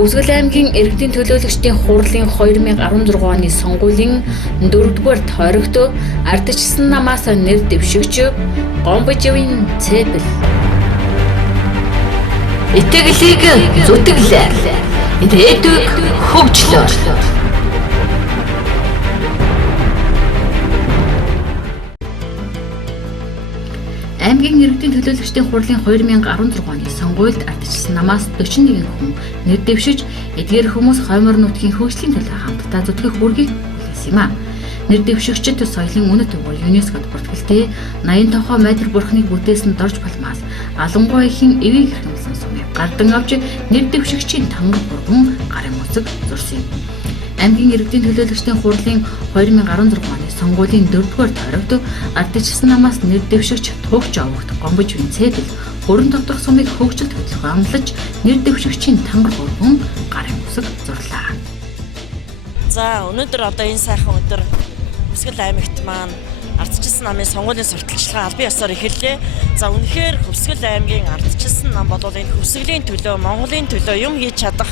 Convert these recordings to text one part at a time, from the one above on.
Хөвсгөл аймгийн иргэдийн төлөөлөгчдийн хурлын 2016 оны сонгуулийн 4-р тойрогт ардчилсан намаас нэр дэвшигч Гомбожийн Цэбэл итгэлийг зүтгэлээ. Ирээдүйг хөгжлөө. Аймгийн иргэдийн төлөөлөгчдийн хурлын 2016 оны сонгуульд ардчилсан намаас 41 хүн нэр дэвшиж, эдгээр хүмүүс хоймор нутгийн хөгжлийн төлөө хамтдаа зүтгэх үүргийг хүлээсэн юм а. Нэр дэвшигчид соёлын үнэт өгөр ЮНЕСКОд бүртгэлтэй 80 тонхоо метр бурхныг бүтээсэн дорж балмаас алангуй ихэн эвийг хэрхэмсэн сумыг гардан авч нэр дэвшигчийн тангар бурган гарын мөцөг зурсан юм. Аймгийн иргэдийн төлөөлөгчдийн хурлын 2016 оны сонгуулийн 4-р тойрогт ардчилсан намаас нэр дэвшигч Тугч овогт Гомбожийн Цэбэл бүрэн тогтох сумыг хөгжил төлөвлөгөө амлаж нэр дэвшигчийн тангар бурган гарын мөцөг зурлаа. За өнөөдөр энэ сайхан өдөр Хөвсгөл аймагт маань ардчилсан намын сонгуулийн сурталчилгаа албан ёсоор эхэллээ. За үнэхээр Хөвсгөл аймгийн ардчилсан нам бол энэ хөвсгөлийн төлөө, Монголын төлөө юм хийж чадах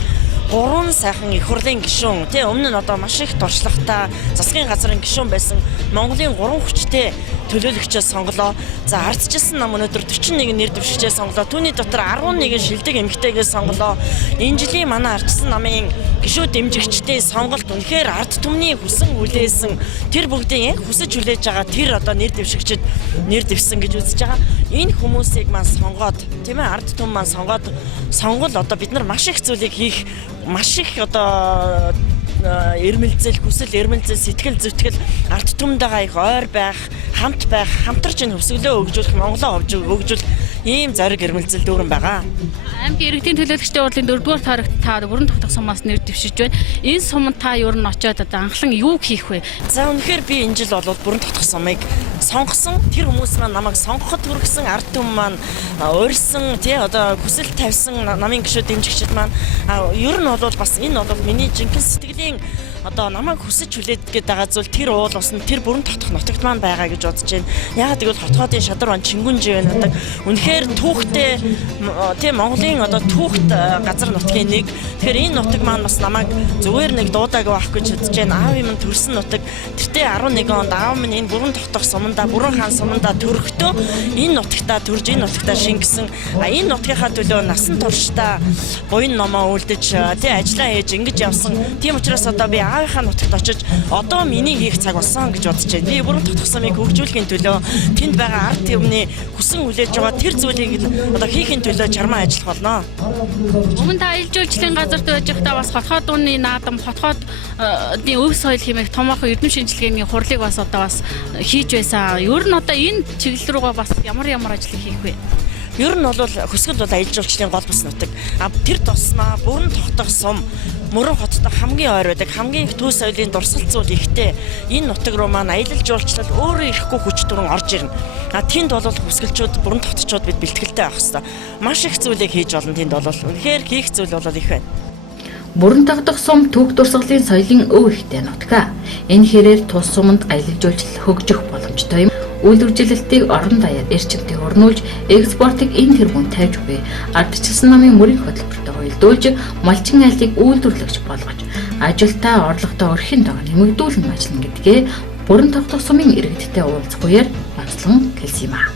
гурван сайхан их хурлын гишүүн. Өмнө нь маш их туршлагатай засгийн газрын гишүүн байсан Монголын гурван хүчтэй төлөөлөгчөөс сонголоо. За ардчилсан нам өнөөдөр 41 нэр дэвшигчээ сонголоо. Түүний дотор 11 шилдэг эмэгтэйгээс сонголоо. Энэ жилийн манай ардчилсан намын гишүүд дэмжигчдийн сонголт үнэхээр ард түмний хүсэн үлээсэн тэр бүгдийн яг хүсэж хүлээж байгаа тэр нэр дэвшигчид нэр дэвсэн гэж үзэж байгаа. Энэ хүмүүсийг маань сонгоод ард түмэн маань сонгол бид нар маш их зүйлийг хийх, маш их эрмэлзэл, хүсэл эрмэлзэл, сэтгэл зүтгэл ард түмэнтэйгээ их ойр байх, хамтарч энэ хөвсгөлөө өгжүүлэх, Монголоо өгжүүлэх ийм зориг эрмэлзэл дүүрэн байгаа. Аймгийн иргэдийн төлөөлөгчдийн хурлын 4-р тойрогт та бүрэн тогтох сумаас нэр дэвшиж байна. Энэ суманд та ер нь очиод анхлан юу хийх вэ? За үнэхээр би энэ жил бол бүрэн тогтох сумыг сонгосон. Тэр хүмүүс маань намайг сонгоход хүргэсэн ард түмэн маань урьсан, хүсэл тавьсан намын гишүүд дэмжигчид маань ер нь бол бас энэ бол миний жинхэнэ сэтгэлийн намайг хүсэж хүлээд байгаа зүйл тэр уул усны тэр бүрэн тогтох нутагт маань байгаа гэж бодож байна. Яагаад гэвэл хотгоодын шадар маань Чингүнжээ байна. Үнэхээр түүхтэй Монголын түүхт газар нутгийн нэг. Тэгэхээр энэ нутаг маань бас намайг зүгээр нэг дуудаагүй байх гэж бодож байна. Аав юм төрсэн нутаг. Тэртээ 11 онд аав минь энэ бүрэн тогтох сумандаа, бүрэн хаан сумандаа төрөхдөө энэ нутагтаа төрж, энэ нутагтаа шингэсэн. Энэ нутгийнхаа төлөө насан туршдаа буян номоо үлдэж, ажиллаа хийж ингэж явсан. Тийм учраас би аавынхаа нутагт очиж миний хийх цаг болсон гэж бодож байна. Би бүрэн тогтох сумыг хөгжүүлэхийн төлөө тэнд байгаа ард түмний хүсэн үлээж байгаа тэр зүйлийг хийхин төлөө чармаа ажиллах болно. Өмнө та аялал жуулчлалын газарт байж байхдаа бас хотгоод үнний наадам, хотгоодны өв соёл хэмээх томоохон эрдэм шинжилгээний хурлыг бас хийж байсан. Ер нь энэ чиглэл рүүгээ бас ямар ажил хийх вэ? Ер нь Хөвсгөл аялал жуулчлалын гол бус нутаг. Тэр тусмаа бүрэн тогтох сум мөрөн хоттой хамгийн ойр байдаг, хамгийн их төв соёлын дурсал зүйл ихтэй. Энэ нутаг руу маань аялал жуулчлал өөрөө ирэхгүй хүч төрөн орж ирнэ. Тэнд хөвсгөлчүүд, бүрэн тогтчууд бид бэлтгэлтэй байх хэрэгтэй. Маш их зүйлийг хийж болно тэнд үнэхээр хийх зүйл их байна. Бүрэн тогтох сум түүх дурсгалын соёлын өв ихтэй нутаг. Энэ хэрээр тус суманд аялал жуулчлал хөгжих боломжтой юм. Үйлдвэржилэлтийг орон даяар эрчимтэй өрнүүлж, экспортыг энэ тэргүүнд тавьж буй ардчилсан намын мөрийн хөтөлбөртөй уялдуулж, малчин айлыг үйлдвэрлэгч болгож, ажилтаа орлоготой өрхийн тоог нэмэгдүүлэн ажиллана гэдгээ бүрэн тогтох сумын иргэдтэй уулзах үеэр онцлон хэлсэн юм а.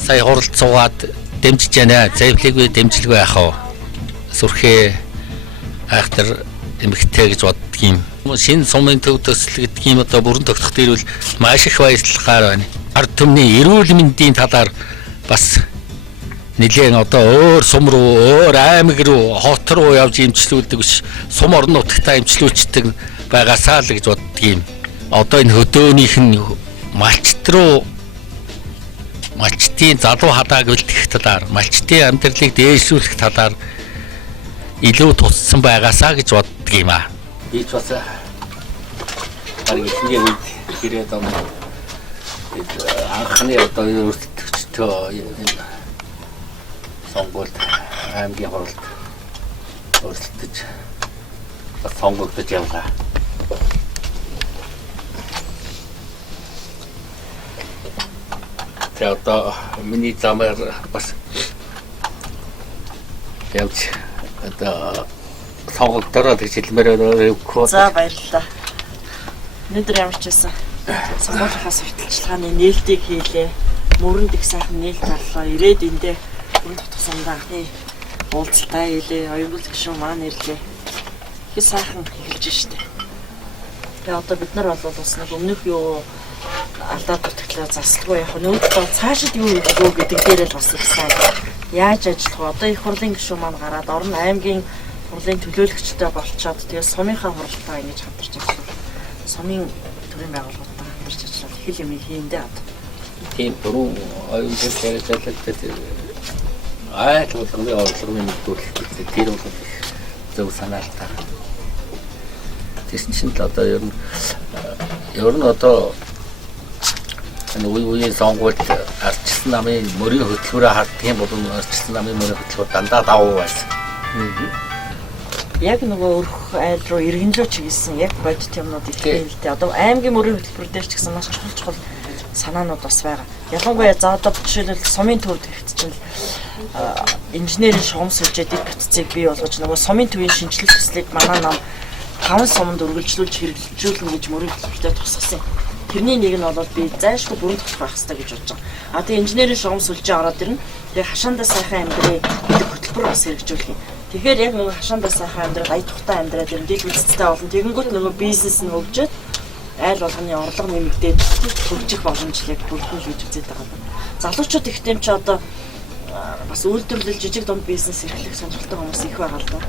Сая хуралд суугаад дэмжиж байна. Зэвлэггүй дэмжлэггүй яах вэ? Сүрхээ айхтар эмэгтэй гэж боддгийм. Шинэ сумын төв төсөл гэдэг юм бүрэн тогтох дээр бол маш их баярлалаар байна. Ард түмний эрүүл мэндийн талаар бас нэлээд өөр сум руу, өөр аймаг руу, хот руу явж эмчлүүлдэг биш. Сум орон нутагтаа эмчлүүлчдэг байгаасаа л гэж боддгийм. Энэ хөдөөнийх нь малчтын залуу хадааг бэлтгэх талаар, малчтын амьдралыг дээшлүүлэх талаар илүү туссан байгаасаа гэж боддгийм а. Ийч бас ихний үед ирээд анхны өртөгчтэй энэ сонгуульд аймгийн хурлд өрсөлдөж бас сонгогдож явгаа. Тэгээ миний замаар бас явж сонголтоор тэгж хэлмээр байна. За баярлалаа. Өнөөдөр ямар ч байсан сонгуулийнхаа сурталчилгааны нээлтийг хийлээ. Мөрөнд их сайхан нээлт боллоо. Ирээд эндээ бүрэн тутгасанд анхны уулзалтаа хийлээ. Оюун гишүүн маань ирлээ. Их сайхан эхэлж штэ. Тэгээ одоо бид нар бол бас нэг өмнөх юу алдаа бүртгэлээ засалгүй яг нөөдөө цаашид юу хийх вэ гэдэг дээр л бас их сайн. Яаж ажиллах вэ? Одоо их хурлын гишүүн маань гараад орон аймгийн хурлын төлөөлөгчтэй болцоод тэгээ сумынхаа хуралдаа ингэж хамтарч ажиллах. Сумын төрийн байгууллагуудтай хамтарч ажиллаад их юм хийндээ одоо. Тийм дөрөв оюун гэрэл ажиллагдаад айлгуулгын орлогын мэдүүлэлт тэр бол зөв санаалтай. Тэсэн чинь л одоо ер нь одоо үеийн сонгуульд арчилсан намын мөрийн хөтөлбөрөөр харддаг юм бол арчилсан намын мөрийн хөтөлбөр дандаа давуу байсан. Яг нөгөө өрх айл руу иргэн рүү чиглэсэн яг бодит юмнууд их юм л дээ. Одоо аймгийн мөрийн хөтөлбөр дээр ч гэсэн маш чухал санаанууд бас байгаа. Ялангуяа за одоо жишээлбэл сумын төвд хэрэгт чинь инженерийн шугам сүлжээ дэд бүтцийг бий болгож нөгөө сумын төвийн шинжилгээ төслийг манай нам 5 суманд үргэлжлүүлж хэрэгжүүлнэ гэж мөрийн хөтөлбөртөө тусгасан. Тэрний нэг нь бол би зайлшгүй бүрэн тусах байх хэрэгтэй гэж бодож байгаа. А тэгээ инженерийн шугам сүлжээ ороод ирнэ. Тэгээ хашаандаа сайхан амьдрыг гэдэг хөтөлбөр бас хэрэгжүүлэх юм. Тэгэхээр яг нөгөө хашаандаа сайхан амьдрал ая тухтай амьдраад ирнэ. Дэд бүтцтэй болно. Тэгэнгүүт нөгөө бизнес нь хөгжөөд айл болгоны орлого нэмэгдээд хөгжих боломжлыг бүрдүүлж гэж үзээд байгаа. Залуучууд их тэмч одоо бас үйлдвэрлэл жижиг дунд бизнес эрхлэх сонирхолтой хүмүүс их байгаа л да.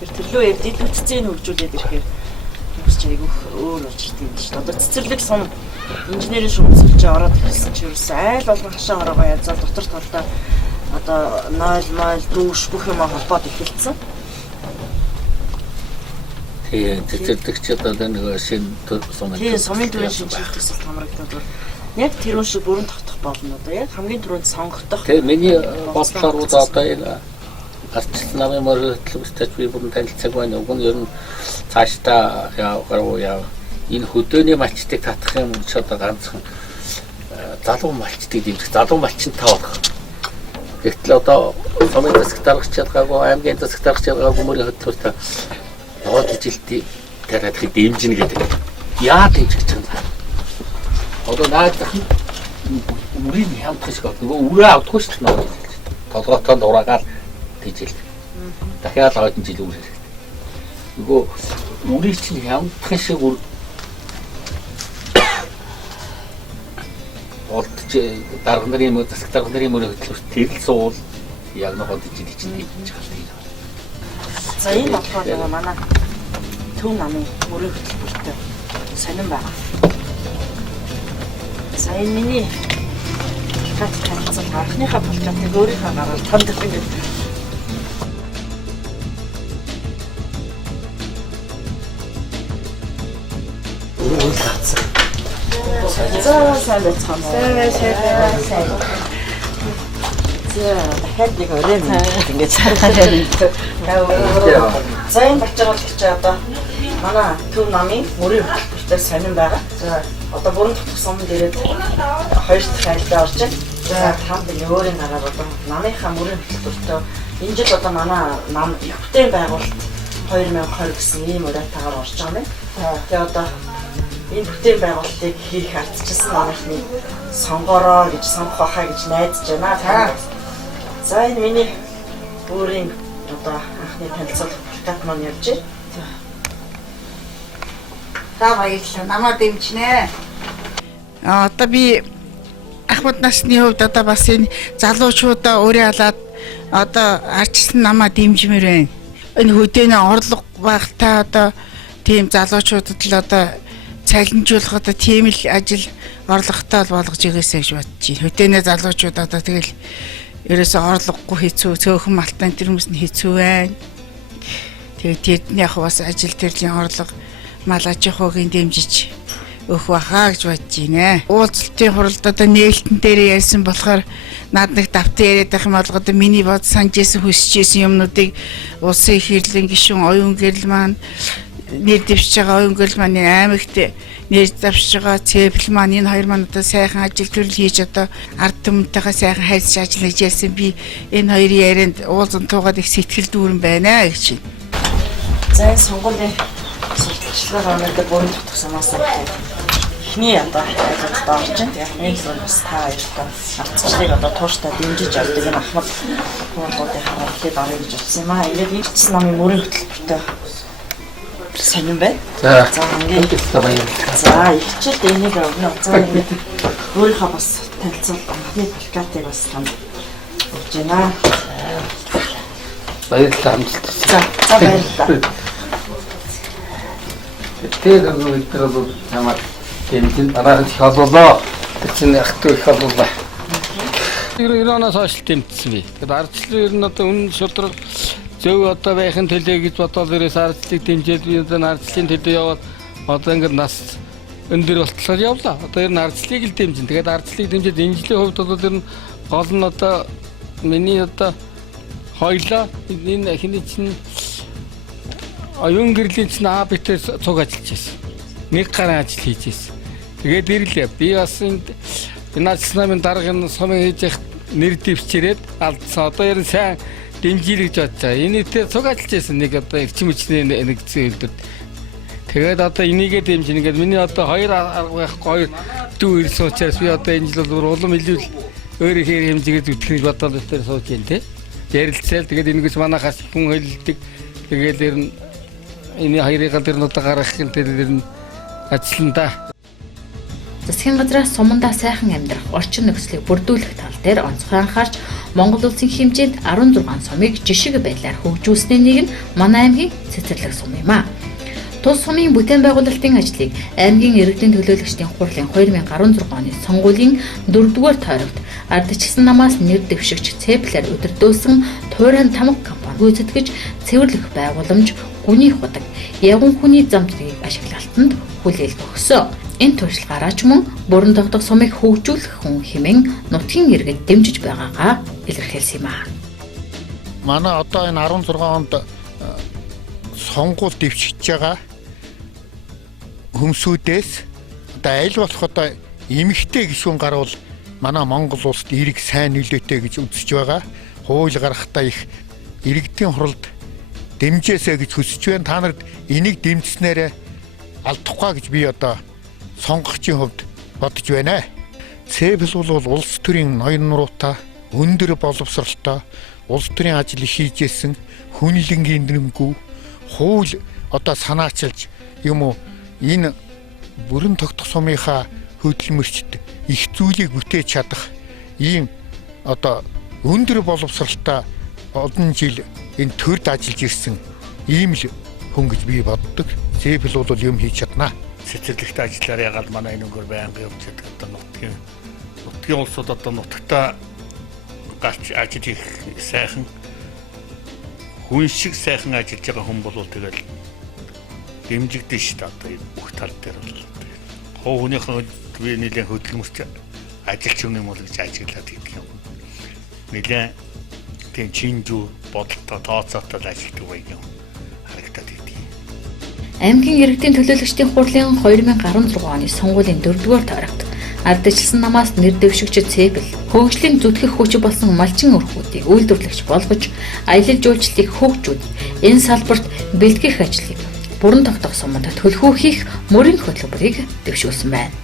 Тэрлөө яг дэд бүтцийг хөгжүүлээд ирэхээр хүмүүс ч айгүйх өөр болчихсон юм шүү дээ. Одоо цэцэрлэг сум инженерийн шугам сүлжээ ороод ирсэн чи ерөөсөө айл болгон хашаа ороогоо язал дотор талдаа одоо 0 дүүш бүх юм холбоод эхэлсэн. Тийм цэцэрлэгчид одоо нэг шинэ сумын сумын төрийн шинжилгээ төсөлд хамрагдаад яг тэрүүн шиг бүрэн тогтох болно одоо яг хамгийн түрүүнд сонгогдох. Тэгээ миний бодлоор одоо энэ арчилсан намын мөрийн хөтөлбөртэй би бүрэн танилцаг байна. Уг нь ер нь цаашдаа яав энэ хөдөөний малчтыг татах юм ч одоо ганцхан залуу малчтыг дэмжих залуу малчин таах. Гэтэл одоо сумын засаг даргач чадгаагүй аймгийн засаг даргач чадгаагүй мөрийн хөтөлбөртэй яваад жилдээ тараад дэмжинэ гэдэг. Яа дэмжих гэж байна. Одоо наадах үрийн хямдах шиг нөгөө үрээ авдаггүй шүү дээ. Толгоотоо ураагаад тийжэл. Дахиад аваад энэ жил үр хэрэгтэй. Нөгөө үрийг чинь хямдах шиг үр олдож дарга нарын мөр засаг дарга нарын мөрийн хөтөлбөрт тэрл суул яг нэг хот жил чинь хийж байгаа. За энэ болохоор манай төв намын мөрийн хөтөлбөртэй сонирн байна. За энэ миний танилцсан анхныхаа плакатыг өөрийнхөө гараад тандах юм. Өөр хатсан. За сайн байцгаана. Сайн. За дахиад нэг өрөө ингэж цаашаа за энэ бачаалагч одоо манай төв намын мөрийн хөтөлбөртэй сонирн байгаа. За одоо бүрэн тутах сумд ирээд хоёр дахь айлдаа орж байна. За танд өөрийн гараар одоо намынхаа мөрийн хөтөлбөртөө энэ жил одоо манай нам их бүтээн байгуулалт 2020 гэсэн ийм уриатаагаар орж байгаа юм. Тэгээ одоо энэ бүтээн байгуулалтыг хийх ардчилсан намынхны сонгороо гэж сонгох байхаа гэж найдаж байна. За энэ миний өөрийн одоо анхны танилцуулга плакат маань явж байна. За баярлалаа. Намаа дэмжнэ. Одоо би ахмад насны хувьд одоо бас энэ залуучуудаа өөрөө алаад одоо арчилсан намаа дэмжмээр байна. Энэ хөдөөний орлого багтаа одоо тийм залуучуудад л одоо цалинжуулах одоо тийм л ажил орлоготой болгож игээсэй гэж бодож байна. Хөдөөний залуучууд одоо тэгэл ерөөсөө орлогогүй хэцүү, цөөхөн малтан тэр хүмүүс нь хэцүү байна. Тэгээд тэдний яг бас ажил төрлийн орлого мал аж ахуйн дэмжиж өгөх байхаа гэж бодож байна. Уулзалтын хуралд одоо нээлтэн дээр ярьсан болохоор над нэг давтан яриад байх юм бол одоо миний бод санаж исэн хүсэж исэн юмнуудыг улсын их хурлын гишүүн оюун гэрэл маань нэр дэвшиж байгаа оюун гэрэл маань аймагт нэр дэвшиж байгаа цэвэрлэл маань энэ хоёр маань одоо сайхан ажил төрөл хийж одоо ард түмэнтэйгээ сайхан хайрцаж ажиллаж ярьсан би энэ хоёрын ярианд уулзан туугаад их сэтгэл дүүрэн байна гэж байна. За энэ сонгуулийн сурталчилгаа өнөөдөр бүрэн тогтсоноос эхний одоо айлд орж байна. Яг нэг л бас та хоёртой авцчлыг одоо тууштай дэмжиж авдаг энэ ахмад хуулуудын харуултыг орё гэж утсан юм аа. Ингээд энэ ч намын мөрийн хөтөлбөртэй сонирн байна. За ингээд за ихчээд энийг өгнө. За ингээд өөрийнхөө бас танилцуулт анхны плакатыг бас танд өгч байна. Баярлалаа хамтлагч. За баярлалаа. Тэгээд өнөөдөр бол намайг тэмцэн дараагийн их болоо. Тэцэн ахтуу их болоо. 90 оноос хойш тэмцсэн би. Тэгээд ардчлал ер нь одоо үнэн шудраг зөв одоо байхын төлөө гэж бодоод ирээс ардчлалыг дэмжиж би одоо ардчлалын төлөө яваад одоо ингээд нас өндөр болтлоор явлаа. Одоо ер нь ардчлалыг л дэмжин. Тэгээд ардчлалыг дэмжиж энэ жилийн хувьд бол ер нь гол нь одоо миний одоо хоёлаа энэ хиний чинь оюун гэрлийн чинь битэр цуг ажиллаж байсан. Нэг гарын ажил хийж байсан. Тэгээд ирлээ. Би бас энэ ажил намын даргын сумын хийж явах нэр дэвчрээд алдсан. Одоо ер нь сайн дэмжиж гэж бодож байгаа. Энэтэй цуг ажиллаж байсан нэг одоо эрчим хүчний нэгдсэн үйлдвэрт. Тэгээд одоо энийгээ дэмжин ингээд миний одоо хоёр арга байхгүй дүү ирсэн учраас би одоо энэ жил бол улам илүү өөрийнхөө хэмжээгээр зүтгэж бодоод өтөр сууж байна те. Ярилцал тэгээд энэгс манахаас хүн хэлдэг. Тэгээд ер нь энэ хоёрыг дээр нь одоо гаргахын дээр нь ажиллана. Засгийн газраас сумандаа сайхан амьдрах орчин нөхцөлийг бүрдүүлэх тал дээр онцгой анхаарч Монгол улсын хэмжээнд 16 сумыг жишг байдлаар хөгжүүлснээ нэг нь манай аймгийн цэцэрлэг сум юм а. Тус сумын бүтээн байгуулалтын ажлыг аймгийн иргэдийн төлөөлөгчдийн хурлын 2016 оны сонгуулийн 4-р тойрогт ардчилсан намаас нэр дэвшигч Цэплэр өдөрдөөсөн туйран тамга компани гүйцэтгэж цэвэрлэх байгууламж гүний худаг явган хүний зам зэргийг ашиглалтанд хүлээлт өгсөн. Энэ туршлагаараа ч мөн бүрэн тогтох сумыг хөгжүүлэх хүн хэмээн нутгийн иргэд дэмжиж байгаагаа илэрхийлсэн юм а. Манай одоо энэ 16 онд сонгуул дэвшиж байгаа хүмсүүдээс одоо аль болох одоо эмэгтэй гишүүн гарвал манай Монгол улсад эрэг сайн нөлөөтэй гэж үзэж байгаа. Хууль гаргахтаа их иргэдийн хуралд дэмжээсэй гэж хүсэж байна. Та нарт энийг дэмжснээрээ алдахгүй гэж би одоо сонгогчийн хувьд бодож байна. Цэбл бол улс төрийн ноён нуруутай, өндөр боловсралтай, улс төрийн ажил хийжсэн хүнлэнгийн нэрнгүү хууль одоо санаачилж юм уу энэ бүрэн тогтох сумынхаа хөдөлмөрчд их зүйлийг бүтээж чадах ийм одоо өндөр боловсралтай олон жил энэ төрд ажиллаж ирсэн ийм л хүн гэж би боддог. Цэбл бол юм хийж чаднаа. Цэцэрлэгт ажиллаар ягаад манай энэ өнгөр байнга явж байдаг одоо нутгийн улсууд одоо нутагтаа гарч ажил хийх сайхан хүн шиг сайхан ажиллаж байгаа хүн бол тэгэл дэмжигдэн шүү дээ одоо бүх тал дээр бол хоо хүнийхээ би нэлээд хөдөлмөрч ажилч юм уу гэж ажиглаад идэх юм. Нэлээд тийм чинжүү бодолтой тооцоотой ажилладаг байх юм харагдаад идэв. Аймгийн иргэдийн төлөөлөгчдийн хурлын 2016 оны сонгуулийн 4-р тойрогт ардчилсан намаас нэр дэвшигч Цэбл хөгжлийн зүтгэх хүч болсон малчин өрхүүдийг үйлдвэрлэгч болгож аялал жуулчлалыг хөгжүүл энэ салбарт бэлтгэх ажлыг бүрэн тогтох суманд төлхөө хийх мөрийн хөтөлбөрийг дэвшүүлсэн байна.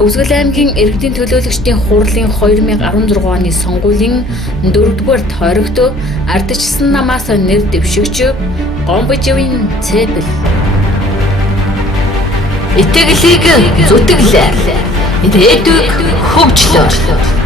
Хөвсгөл аймгийн иргэдийн төлөөлөгчдийн хурлын 2016 оны сонгуулийн 4-р тойрогт ардчилсан намаас нэр дэвшигч Гомбоживын Цэбл итгэлийг зүтгэлээ. Дэдүг хөгжлөө.